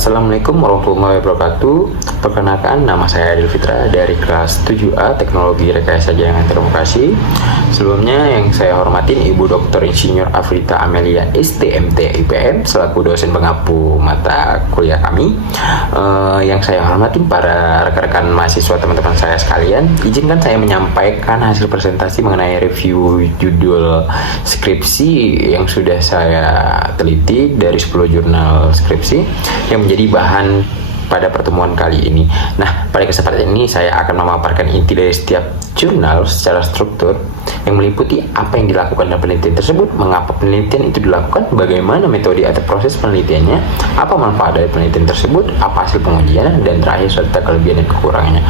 Assalamualaikum warahmatullahi wabarakatuh. Perkenalkan, nama saya Adil Fitra dari kelas 7A Teknologi Rekayasa Jaringan Terprovokasi. Sebelumnya yang saya hormatin Ibu Dr. Insinyur Afrita Amelia STMT IPM selaku dosen pengampu mata kuliah kami. Yang saya hormatin para rekan-rekan mahasiswa teman-teman saya sekalian, izinkan saya menyampaikan hasil presentasi mengenai review judul skripsi yang sudah saya teliti dari 10 jurnal skripsi yang menjadi bahan pada pertemuan kali ini. Nah, pada kesempatan ini saya akan memaparkan inti dari setiap jurnal secara struktur yang meliputi apa yang dilakukan dalam penelitian tersebut, mengapa penelitian itu dilakukan, bagaimana metode atau proses penelitiannya, apa manfaat dari penelitian tersebut, apa hasil pengujian, dan terakhir serta kelebihan dan kekurangannya.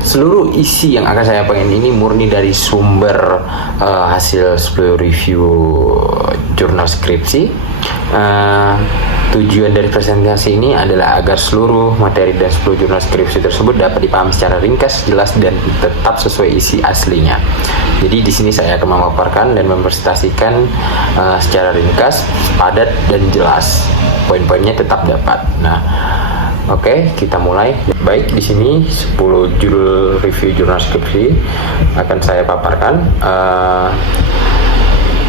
Seluruh isi yang akan saya pengen ini murni dari sumber hasil 10 review jurnal skripsi. Tujuan dari presentasi ini adalah agar seluruh materi dan 10 jurnal skripsi tersebut dapat dipahami secara ringkas, jelas, dan tetap sesuai isi aslinya. Jadi di sini saya akan memaparkan dan mempresentasikan secara ringkas, padat, dan jelas. Poin-poinnya tetap dapat. Nah, oke, kita mulai. Baik, di sini 10 judul review jurnal skripsi akan saya paparkan.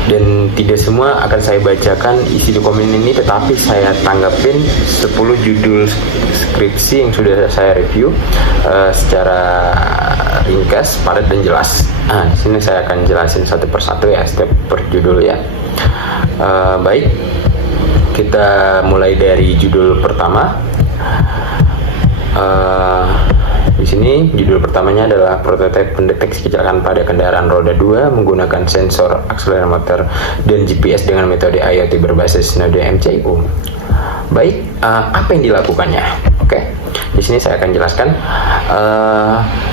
Dan tidak semua akan saya bacakan isi dokumen ini, tetapi saya tanggapin 10 judul skripsi yang sudah saya review secara ringkas, padat, dan jelas. Nah, di sini saya akan jelasin satu persatu ya, setiap per judul ya. Baik, kita mulai dari judul pertama. Di sini judul pertamanya adalah prototipe pendeteksi kecelakaan pada kendaraan roda 2 menggunakan sensor akselerometer dan GPS dengan metode IoT berbasis node MCU. Baik, apa yang dilakukannya? Oke, di sini saya akan jelaskan.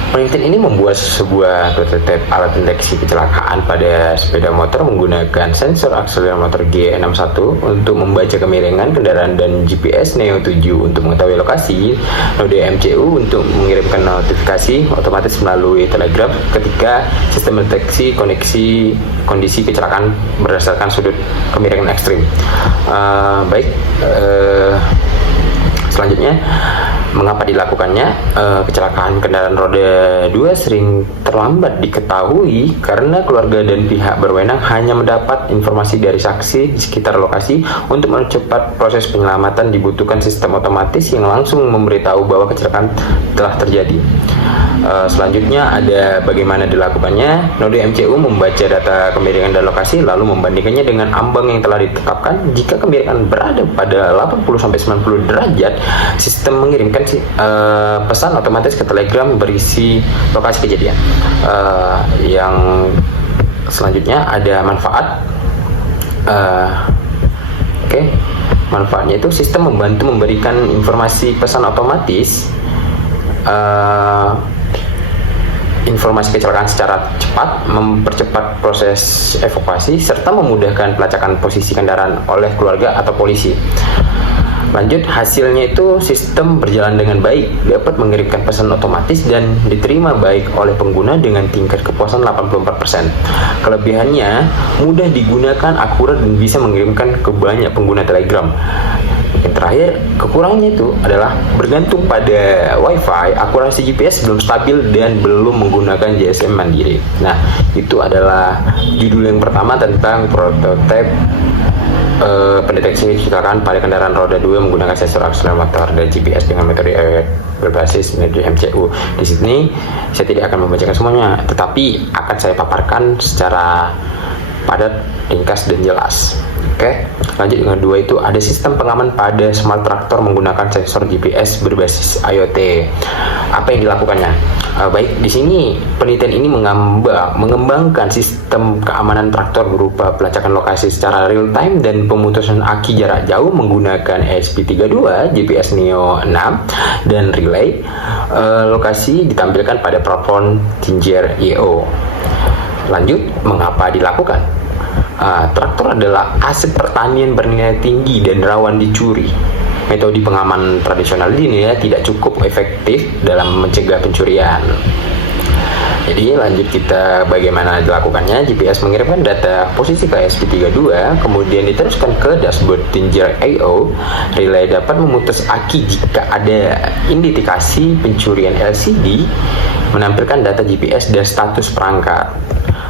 Penelitian ini membuat sebuah prototipe alat pendeteksi kecelakaan pada sepeda motor menggunakan sensor akselerometer G61 untuk membaca kemiringan kendaraan dan GPS Neo 7 untuk mengetahui lokasi, node MCU untuk mengirimkan notifikasi otomatis melalui telegram ketika sistem deteksi kondisi kecelakaan berdasarkan sudut kemiringan ekstrim. Selanjutnya, mengapa dilakukannya? Kecelakaan kendaraan roda 2 sering terlambat diketahui karena keluarga dan pihak berwenang hanya mendapat informasi dari saksi di sekitar lokasi. Untuk mempercepat proses penyelamatan dibutuhkan sistem otomatis yang langsung memberitahu bahwa kecelakaan telah terjadi. Selanjutnya ada bagaimana dilakukannya. Node MCU membaca data kemiringan dan lokasi lalu membandingkannya dengan ambang yang telah ditetapkan. Jika kemiringan berada pada 80-90 derajat, sistem mengirimkan pesan otomatis ke telegram berisi lokasi kejadian. Yang selanjutnya ada manfaat. Manfaatnya itu sistem membantu memberikan informasi pesan otomatis, informasi kecelakaan secara cepat, mempercepat proses evakuasi, serta memudahkan pelacakan posisi kendaraan oleh keluarga atau polisi. Lanjut, hasilnya itu sistem berjalan dengan baik, dapat mengirimkan pesan otomatis dan diterima baik oleh pengguna dengan tingkat kepuasan 84%. Kelebihannya, mudah digunakan, akurat, dan bisa mengirimkan ke banyak pengguna Telegram. Yang terakhir, kekurangannya itu adalah bergantung pada WiFi, akurasi GPS belum stabil dan belum menggunakan GSM mandiri. Nah, itu adalah judul yang pertama tentang prototipe pendeteksi kecelakaan pada kendaraan roda 2 menggunakan sensor akselerometer dan GPS dengan metode berbasis node MCU. Di sini saya tidak akan membacakan semuanya, tetapi akan saya paparkan secara padat, ringkas, dan jelas. Lanjut dengan 2 itu ada sistem pengaman pada smart traktor menggunakan sensor GPS berbasis IoT. Apa yang dilakukannya? Baik, di sini penelitian ini mengembangkan sistem keamanan traktor berupa pelacakan lokasi secara real time dan pemutusan aki jarak jauh menggunakan ESP32, GPS Neo 6, dan relay. Lokasi ditampilkan pada platform Tinger IO. Lanjut, mengapa dilakukan? Traktor adalah aset pertanian bernilai tinggi dan rawan dicuri. Metode pengaman tradisional ini tidak cukup efektif dalam mencegah pencurian. Jadi lanjut kita bagaimana dilakukannya. GPS mengirimkan data posisi ke SP32, kemudian diteruskan ke dashboard Tinger IO. Relay dapat memutus aki jika ada indikasi pencurian LCD, menampilkan data GPS dan status perangkat.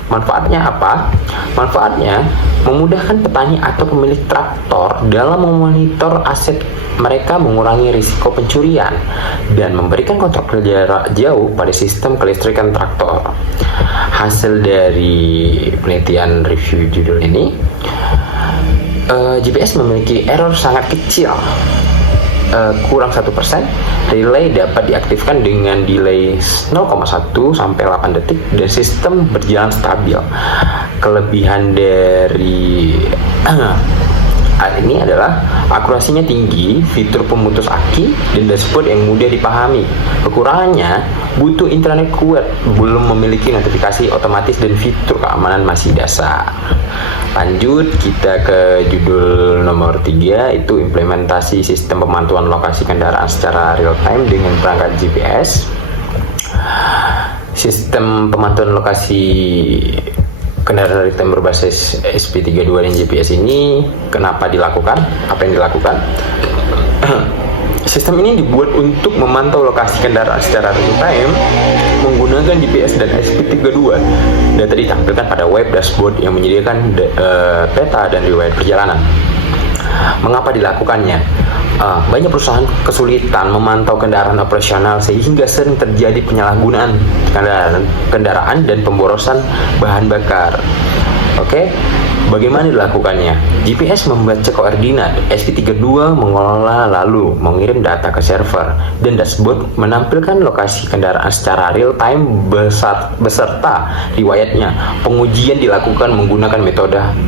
Manfaatnya apa? Manfaatnya memudahkan petani atau pemilik traktor dalam memonitor aset mereka, mengurangi risiko pencurian, dan memberikan kontrol jarak jauh pada sistem kelistrikan traktor. Hasil dari penelitian review judul ini, GPS memiliki error sangat kecil, kurang 1%. Relay dapat diaktifkan dengan delay 0,1 sampai 8 detik dan sistem berjalan stabil. Kelebihan dari ini adalah akurasinya tinggi, fitur pemutus aki, dan dashboard yang mudah dipahami. Kekurangannya, butuh internet kuat, belum memiliki notifikasi otomatis, dan fitur keamanan masih dasar. Lanjut kita ke judul nomor 3, itu implementasi sistem pemantauan lokasi kendaraan secara real time dengan perangkat GPS. Sistem pemantauan lokasi kendaraan real time berbasis SP32 dan GPS ini kenapa dilakukan? Apa yang dilakukan? Sistem ini dibuat untuk memantau lokasi kendaraan secara real time menggunakan GPS dan SP32. Data ditampilkan pada web dashboard yang menyediakan peta dan riwayat perjalanan. Mengapa dilakukannya? Banyak perusahaan kesulitan memantau kendaraan operasional sehingga sering terjadi penyalahgunaan kendaraan dan pemborosan bahan bakar. Oke, bagaimana dilakukannya? GPS membaca koordinat, SP32 mengelola lalu mengirim data ke server, dan dashboard menampilkan lokasi kendaraan secara real time beserta riwayatnya. Pengujian dilakukan menggunakan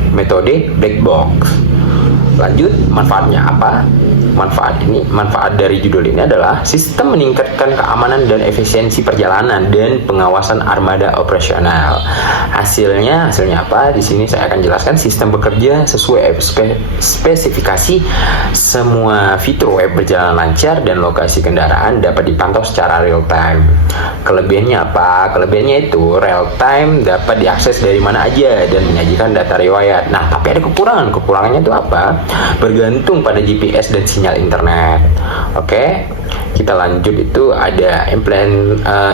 metode black box. Lanjut, manfaatnya apa? Manfaat dari judul ini adalah sistem meningkatkan keamanan dan efisiensi perjalanan dan pengawasan armada operasional. Hasilnya apa? Di sini saya akan jelaskan sistem bekerja sesuai spesifikasi, semua fitur web berjalan lancar, dan lokasi kendaraan dapat dipantau secara real time. Kelebihannya apa? Kelebihannya itu real time dapat diakses dari mana aja dan menyajikan data riwayat. Nah, tapi ada kekurangan. Kekurangannya itu apa? Bergantung pada GPS dan sinyal internet. Oke, kita lanjut. Itu ada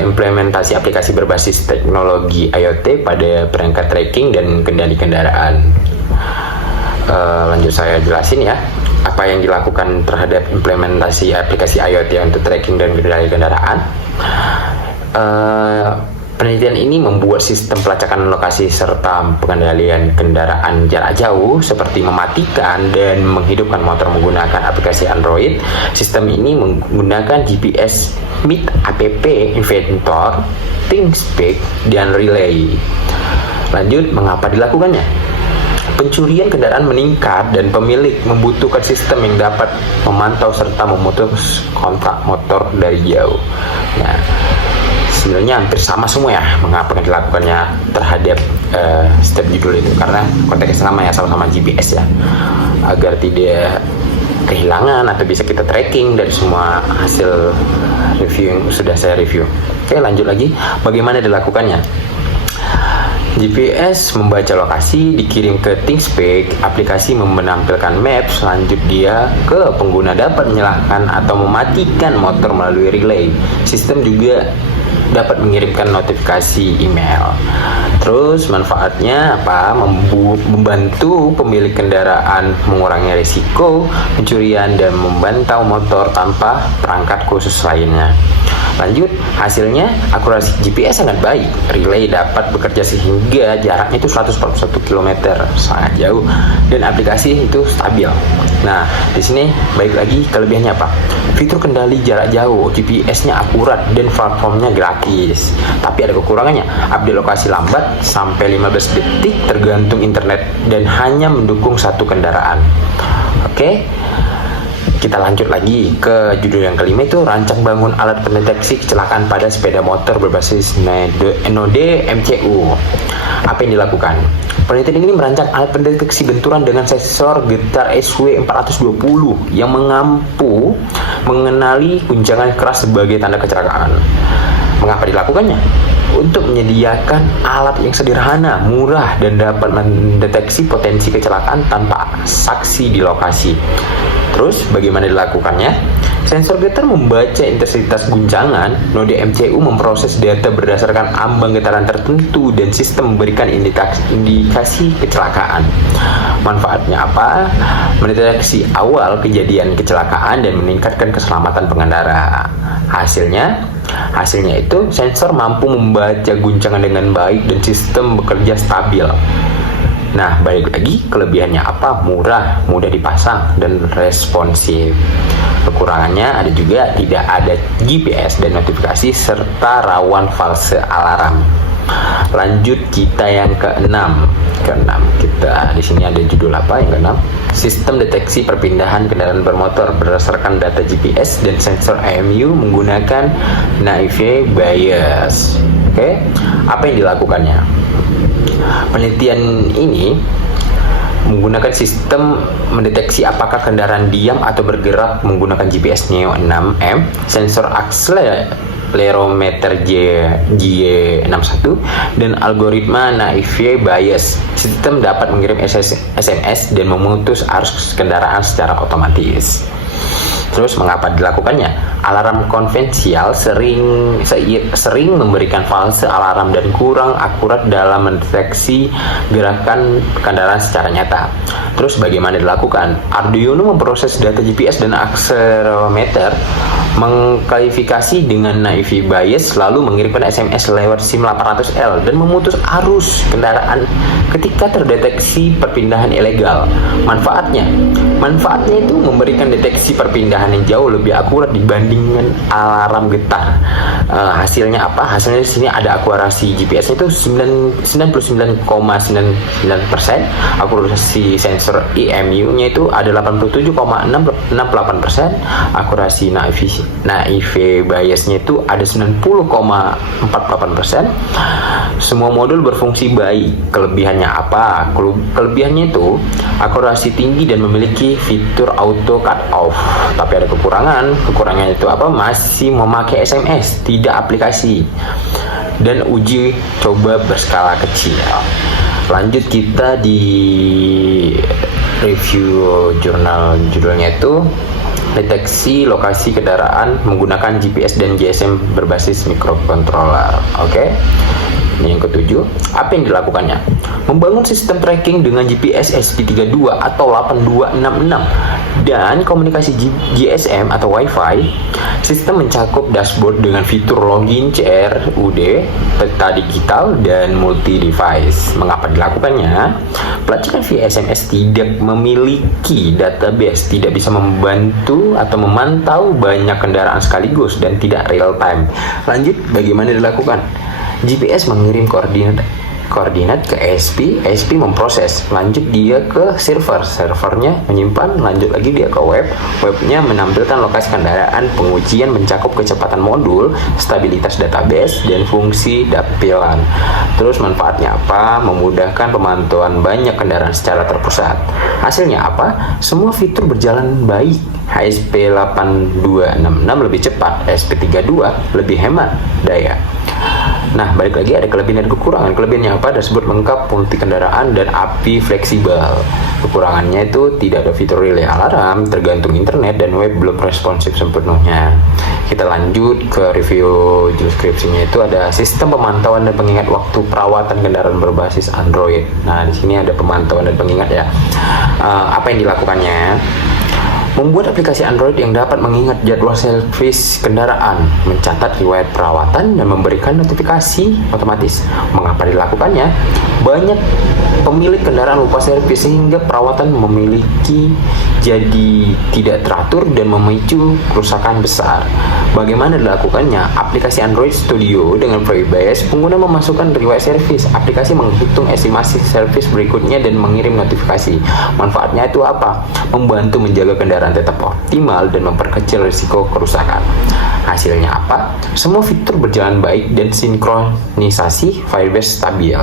implementasi aplikasi berbasis teknologi IoT pada perangkat tracking dan kendali kendaraan. Lanjut saya jelasin ya, apa yang dilakukan terhadap implementasi aplikasi IoT untuk tracking dan kendali kendaraan. Penelitian ini membuat sistem pelacakan lokasi serta pengendalian kendaraan jarak jauh seperti mematikan dan menghidupkan motor menggunakan aplikasi Android. Sistem ini menggunakan GPS, Meet app, Inventor, ThinkSpeak, dan Relay. Lanjut, mengapa dilakukannya? Pencurian kendaraan meningkat dan pemilik membutuhkan sistem yang dapat memantau serta memutus kontak motor dari jauh. Nah, sebenarnya hampir sama semua ya mengapa dilakukannya terhadap setiap judul itu, karena konteksnya sama ya, sama-sama GPS ya, agar tidak kehilangan atau bisa kita tracking dari semua hasil review yang sudah saya review. Oke, lanjut lagi, bagaimana dilakukannya? GPS membaca lokasi, dikirim ke ThinkSpeak, aplikasi menampilkan map. Selanjut dia ke pengguna dapat menyalakan atau mematikan motor melalui relay. Sistem juga dapat mengirimkan notifikasi email. Terus manfaatnya apa? Membantu pemilik kendaraan mengurangi risiko pencurian dan memantau motor tanpa perangkat khusus lainnya. Lanjut, hasilnya akurasi GPS sangat baik. Relay dapat bekerja sehingga jaraknya itu 141 km, sangat jauh, dan aplikasi itu stabil. Nah, di sini baik lagi kelebihannya apa? Fitur kendali jarak jauh, GPS-nya akurat dan platformnya gratis. Tapi ada kekurangannya, update lokasi lambat sampai 15 detik tergantung internet dan hanya mendukung satu kendaraan. Oke. Kita lanjut lagi ke judul yang kelima, itu rancang bangun alat pendeteksi kecelakaan pada sepeda motor berbasis Node MCU. Apa yang dilakukan? Penelitian ini merancang alat pendeteksi benturan dengan sensor getar SW420 yang mampu mengenali guncangan keras sebagai tanda kecelakaan. Mengapa dilakukannya? untuk menyediakan alat yang sederhana, murah, dan dapat mendeteksi potensi kecelakaan tanpa saksi di lokasi. Terus bagaimana dilakukannya? Sensor getar membaca intensitas guncangan, node MCU memproses data berdasarkan ambang getaran tertentu, dan sistem memberikan indikasi kecelakaan. Manfaatnya apa? Mendeteksi awal kejadian kecelakaan dan meningkatkan keselamatan pengendara. Hasilnya itu sensor mampu membaca guncangan dengan baik dan sistem bekerja stabil. Nah, balik lagi, kelebihannya apa? Murah, mudah dipasang, dan responsif. Kekurangannya ada juga tidak ada GPS dan notifikasi serta rawan false alarm. Lanjut kita yang keenam. Kita di sini ada judul apa yang keenam? Sistem deteksi perpindahan kendaraan bermotor berdasarkan data GPS dan sensor AMU menggunakan naive bias. Oke, apa yang dilakukannya? Penelitian ini menggunakan sistem mendeteksi apakah kendaraan diam atau bergerak menggunakan GPS Neo 6M, sensor akselerometer J61, dan algoritma naive bias. Sistem dapat mengirim SMS dan memutus arus kendaraan secara otomatis. Terus mengapa dilakukannya? Alarm konvensional sering memberikan false alarm dan kurang akurat dalam mendeteksi gerakan kendaraan secara nyata. Terus bagaimana dilakukan? Arduino memproses data GPS dan akselerometer, mengklasifikasi dengan naive bias, lalu mengirimkan SMS lewat SIM 800L dan memutus arus kendaraan ketika terdeteksi perpindahan ilegal. Manfaatnya itu memberikan deteksi perpindahan yang jauh lebih akurat dibandingkan alarm getar. Hasilnya apa? Hasilnya di sini ada akurasi GPS itu 99,99%, akurasi sensor EMU-nya itu ada 87,68%, akurasi naive bias-nya itu ada 90,48%. Semua modul berfungsi baik. Kelebihannya apa? Kelebihannya itu akurasi tinggi dan memiliki fitur auto cut off. Tapi ada kekurangannya itu apa? Masih memakai SMS, tidak aplikasi, dan uji coba berskala kecil. Lanjut kita di review jurnal, judulnya itu deteksi lokasi kendaraan menggunakan GPS dan GSM berbasis microcontroller. Oke. Ini yang ketujuh, apa yang dilakukannya? Membangun sistem tracking dengan GPS SP32 atau 8266 dan komunikasi GSM atau Wi-Fi. Sistem mencakup dashboard dengan fitur login, CRUD, peta digital, dan multi-device. Mengapa dilakukannya? Pelacakan via SMS tidak memiliki database, tidak bisa membantu atau memantau banyak kendaraan sekaligus, dan tidak real time. Lanjut, bagaimana dilakukan? GPS mengirim koordinat ke SP memproses, lanjut dia ke servernya menyimpan, lanjut lagi dia ke webnya menampilkan lokasi kendaraan. Pengujian mencakup kecepatan modul, stabilitas database, dan fungsi dappilan. Terus manfaatnya apa? Memudahkan pemantauan banyak kendaraan secara terpusat. Hasilnya apa? Semua fitur berjalan baik. SP8266 lebih cepat, SP32 lebih hemat daya. Nah, balik lagi ada kelebihan dan kekurangan. Kelebihannya apa? Dashboard lengkap, multi kendaraan, dan API fleksibel. Kekurangannya itu tidak ada fitur relay alarm, tergantung internet, dan web belum responsif sepenuhnya. Kita lanjut ke review deskripsinya, itu ada sistem pemantauan dan pengingat waktu perawatan kendaraan berbasis Android. Nah, di sini ada pemantauan dan pengingat ya. Apa yang dilakukannya? Membuat aplikasi Android yang dapat mengingat jadwal servis kendaraan, mencatat riwayat perawatan, dan memberikan notifikasi otomatis. Mengapa dilakukannya? Banyak pemilik kendaraan lupa servis sehingga perawatan memiliki jadi tidak teratur dan memicu kerusakan besar. Bagaimana dilakukannya? Aplikasi Android Studio dengan Freebase, pengguna memasukkan riwayat servis. Aplikasi menghitung estimasi servis berikutnya dan mengirim notifikasi. Manfaatnya itu apa? Membantu menjaga kendaraan tetap optimal dan memperkecil risiko kerusakan. Hasilnya apa? Semua fitur berjalan baik dan sinkronisasi Firebase stabil.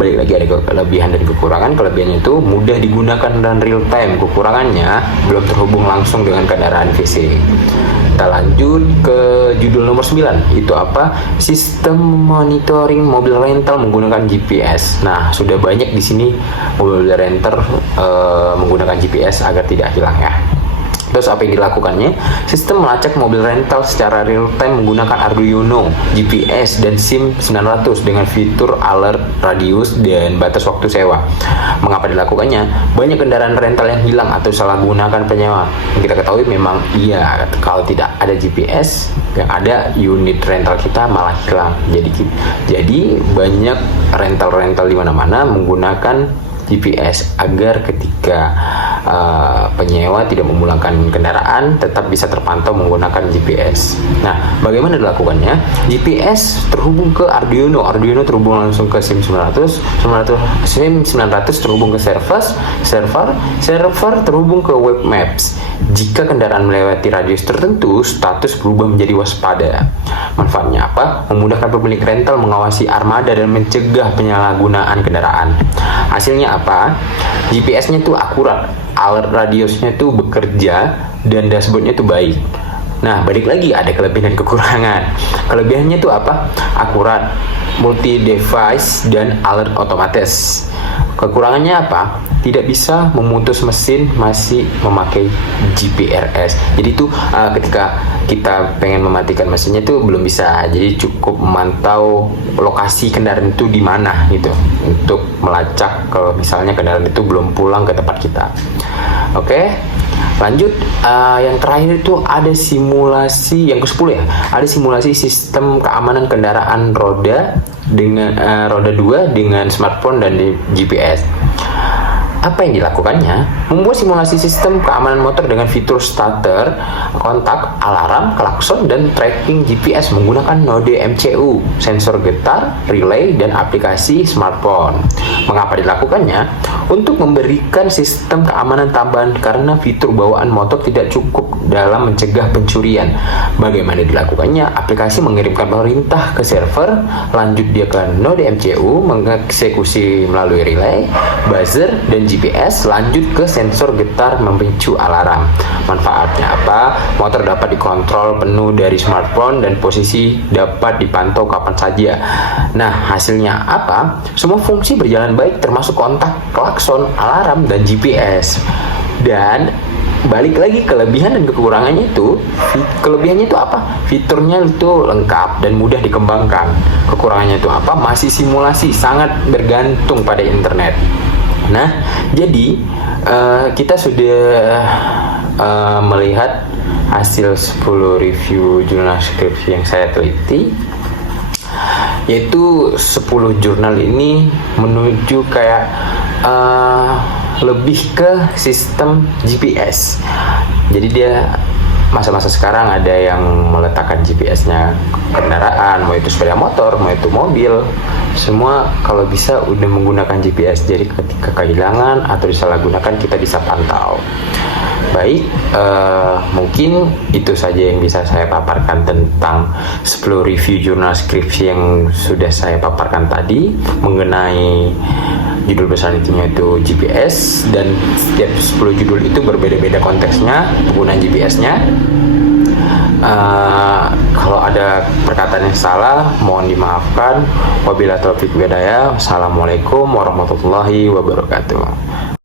Balik lagi ada kelebihan dan kekurangan. Kelebihannya itu mudah digunakan dan real time. Kekurangannya belum terhubung langsung dengan kendaraan fisik. Kita lanjut ke judul nomor 9. Itu apa? Sistem monitoring mobil rental menggunakan GPS. Nah, sudah banyak di sini mobil rental menggunakan GPS agar tidak hilang ya. Terus apa yang dilakukannya? Sistem melacak mobil rental secara real time menggunakan Arduino, GPS, dan SIM 900 dengan fitur alert radius dan batas waktu sewa. Mengapa dilakukannya? Banyak kendaraan rental yang hilang atau salah gunakan penyewa. Kita ketahui memang iya, kalau tidak ada GPS, yang ada unit rental kita malah hilang. Jadi banyak rental-rental di mana-mana menggunakan GPS agar ketika penyewa tidak memulangkan kendaraan tetap bisa terpantau menggunakan GPS. Nah, bagaimana dilakukannya? GPS terhubung ke Arduino, Arduino terhubung langsung ke SIM 900, SIM 900 terhubung ke server terhubung ke web maps. Jika kendaraan melewati radius tertentu, status berubah menjadi waspada. Manfaatnya apa? Memudahkan pemilik rental mengawasi armada dan mencegah penyalahgunaan kendaraan. Hasilnya apa? GPS-nya itu akurat, alert radiusnya itu bekerja, dan dashboardnya itu baik. Nah, balik lagi ada kelebihan dan kekurangan. Kelebihannya itu apa? Akurat, multi device, dan alert otomatis. Kekurangannya apa? Tidak bisa memutus mesin, masih memakai GPRS. Jadi itu ketika kita pengen mematikan mesinnya itu belum bisa. Jadi cukup memantau lokasi kendaraan itu di mana gitu untuk melacak kalau misalnya kendaraan itu belum pulang ke tempat kita. Oke. Lanjut, yang terakhir itu ada simulasi yang ke-10 ya. Ada simulasi sistem keamanan kendaraan roda dengan roda 2 dengan smartphone dan GPS. Apa yang dilakukannya? Membuat simulasi sistem keamanan motor dengan fitur starter, kontak, alarm, klakson, dan tracking GPS menggunakan node MCU, sensor getar, relay, dan aplikasi smartphone. Mengapa dilakukannya? Untuk memberikan sistem keamanan tambahan karena fitur bawaan motor tidak cukup dalam mencegah pencurian. Bagaimana dilakukannya? Aplikasi mengirimkan perintah ke server, lanjut dia ke node MCU, mengeksekusi melalui relay, buzzer, dan GPS, lanjut ke sensor getar memicu alarm. Manfaatnya apa? Motor dapat dikontrol penuh dari smartphone dan posisi dapat dipantau kapan saja. Nah, hasilnya apa? Semua fungsi berjalan baik termasuk kontak, klakson, alarm, dan GPS. Dan balik lagi kelebihan dan kekurangannya itu. Kelebihannya itu apa? Fiturnya itu lengkap dan mudah dikembangkan. Kekurangannya itu apa? Masih simulasi, sangat bergantung pada internet. Nah, jadi kita sudah melihat hasil 10 review jurnal skripsi yang saya teliti, yaitu 10 jurnal ini menuju kayak lebih ke sistem GPS. Jadi dia masa-masa sekarang ada yang meletakkan GPS-nya kendaraan, mau itu sepeda motor, mau itu mobil, semua kalau bisa udah menggunakan GPS. Jadi ketika kehilangan atau disalahgunakan kita bisa pantau. Baik, mungkin itu saja yang bisa saya paparkan tentang 10 review jurnal skripsi yang sudah saya paparkan tadi mengenai judul besar itu GPS, dan setiap 10 judul itu berbeda-beda konteksnya penggunaan GPS-nya. Kalau ada perkataan yang salah mohon dimaafkan. Wabillahi taufiq wal hidayah. Wassalamualaikum warahmatullahi wabarakatuh.